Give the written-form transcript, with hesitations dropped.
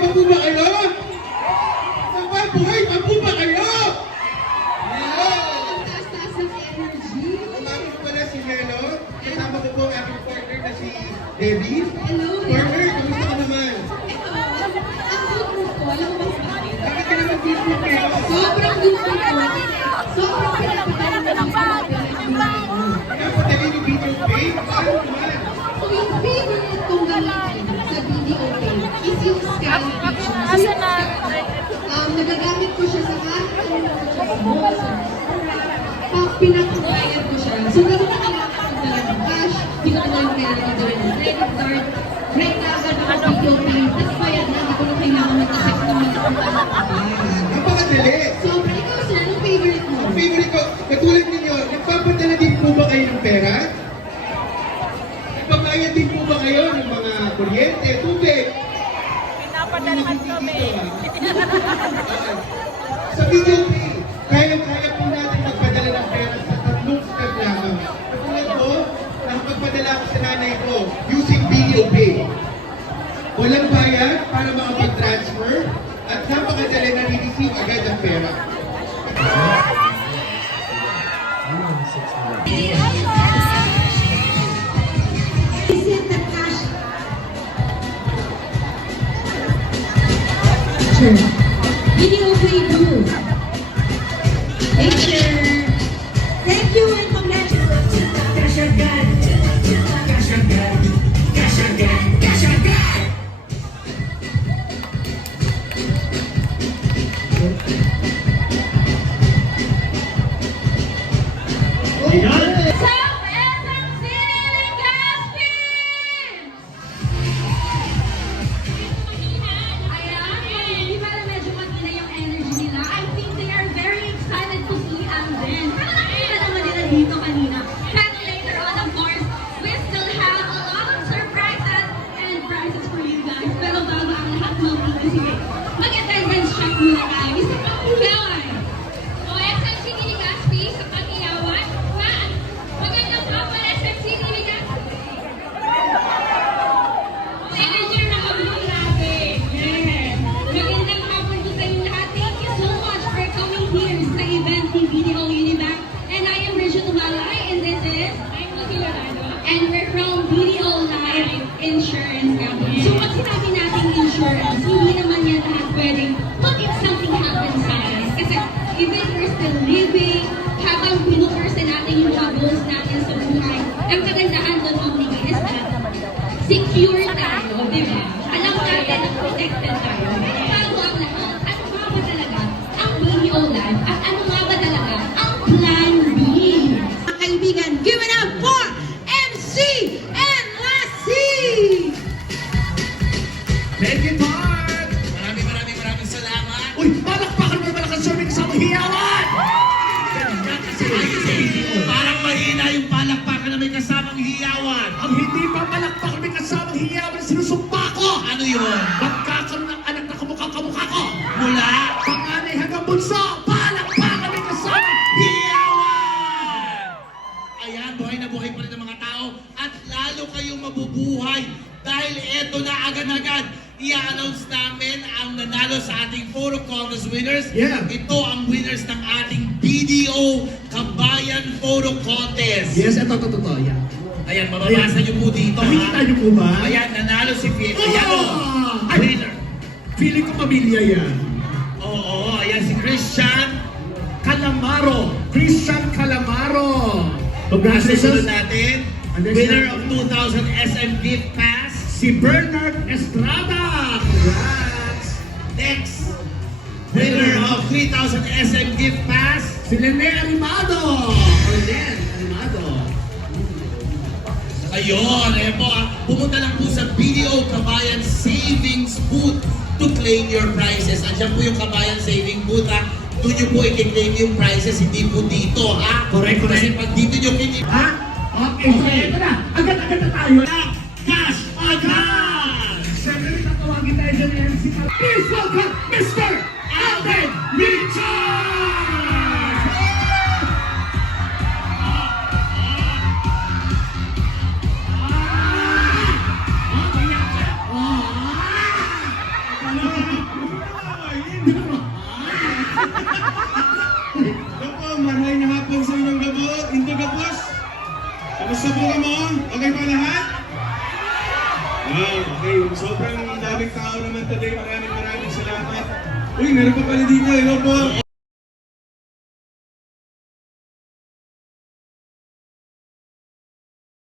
pa po ba kayo? Buhay pa po ba kayo? Ang taas-taas ng energy. Umami ko pala si Melo. Kasama ko po ang aking partner na si Debbie. Hello. Partner, kamusta ka naman? Ito, ang good mood ko. Alam mo ba bakit? Bakit ka naman good mood kayo? Sobrang good mood ko. Sobrang pinapagalan ng Napadali ni Video Pay? Paano naman? So yung favorite kong gamitin sa video game is yung Sky Picture. Nagagamit ko siya sa kahit anong purchase mo. Pinapagbayad ko siya. So hindi ko na kailangan magdala ng cash, hindi ko na kailangan magdala ng credit card. Right na agad ako video pay. Tapos bayad na, hindi ko na kailangan mag-accept ng mga Napakadali. Sobrang ikaw sir, anong favorite mo? Ang favorite ko, katulad ninyo, nagpapadala din po ba kayo ng pera? Nagpabayad din po ba kayo ng mga kuryente, tubig? Pinapadalhan kami. Sa video pay, kaya po natin magpadala ng pera sa 3 step lamang. Katulad ko, nakapagpadala ako sa nanay ko using video pay. Walang bayad para makapag-transfer at napakadali na re-receive agad ang pera. Receive the cash. Sure. Video play blue. Picture. Thank you and congratulations. Cash agad! Cash agad! Cash agad! Cash agad! Ayan! Top SMC Legazpi! Ayan, di ba na medyo magina yung energy nila? I think they are very excited to see Amden. Pero nakita naman nila dito kanina. Pero later on, of course, we still have a lot of surprises and prizes for you guys. Pero bago ang lahat mag-ito, sige, mag-attendance check muna tayo. Isa pang hulawan. O SMC Legazpi sa Pag-iyawan. Magandang hapon, SMC Legazpi. Manager na kabulong natin. Yes. Magandang hapon po sa inyo lahat. Thank you so much for coming here sa event ni BDO Unibank. And I am Regina Tumalay, and this is I'm Lucy Lorado. And we're from BDO Life Insurance Company. So pag sinabi natin insurance, hindi naman yan lahat pwedeng what if something happens sa atin. Kasi even we're still living, habang pinupersa natin yung mga goals natin sa buhay, ang kagandahan doon only is that secure tayo, di ba? Alam natin na protected tayo. Pero bago ang lahat, ano nga ba talaga ang BDO Life? At ano nga ba talaga ang Plan B? Mga kaibigan, give it up for MC and Lassie! Thank you, Mark! Maraming salamat! Uy! Palakpakan mo naman ang kasama sa hiyawan! Ganyan kasi. Parang mahina yung palakpakan na may kasamang hiyawan. Ang hindi pa palakpakan may kasamang hiyawan, sinusumpa ko! Ano yun? Magkakaroon ng anak na kamukha ko! Mula panganay hanggang bunso, palakpakan may kasamang hiyawan! Ayan, buhay na buhay pa rin ang mga tao at lalo kayong mabubuhay dahil eto na agad-agad i-announce namin ang nanalo sa ating Photo Contest winners. Yeah. Ito ang winners ng ating BDO Kabayan Photo Contest. Yes, ito. Yan. Ayan, mababasa niyo po dito. Nakikita ha? niyo po ba? Ayan, nanalo si Fiat. Ayan o. Ay! Winner. Feeling ko pamilya yan. Oo, ayan si Christian. Calamaro. Christian Calamaro. Ang Congratulations. susunod natin, And there's winner na- of 2,000 SM Gift Pass. Si Bernard Estrada. Congrats. Next, winner of 3,000 SM Gift Pass. Si Lene Animado. Lene Animado. Ayun, ayan po. Pumunta lang po sa BDO Kabayan Savings Booth to claim your prizes. Andiyan po yung Kabayan Saving Booth, ha? Doon nyo po i-claim yung prizes, hindi po dito, ha? Correct. Kasi pag dito nyo kinim... Ha? Okay, so ito na. Agad-agad na tayo. Cash agad! Siyempre, tatawagin tayo dyan ng MC. Please welcome Mr. Alvin Richards! Opo, maray na hapon sa inyong gabo. Into gabos. Kamusta po ka mo? Okay pa lahat? Okay. Sobrang daming tao naman today. Maraming salamat. Uy, meron pa pala dito. Hello po.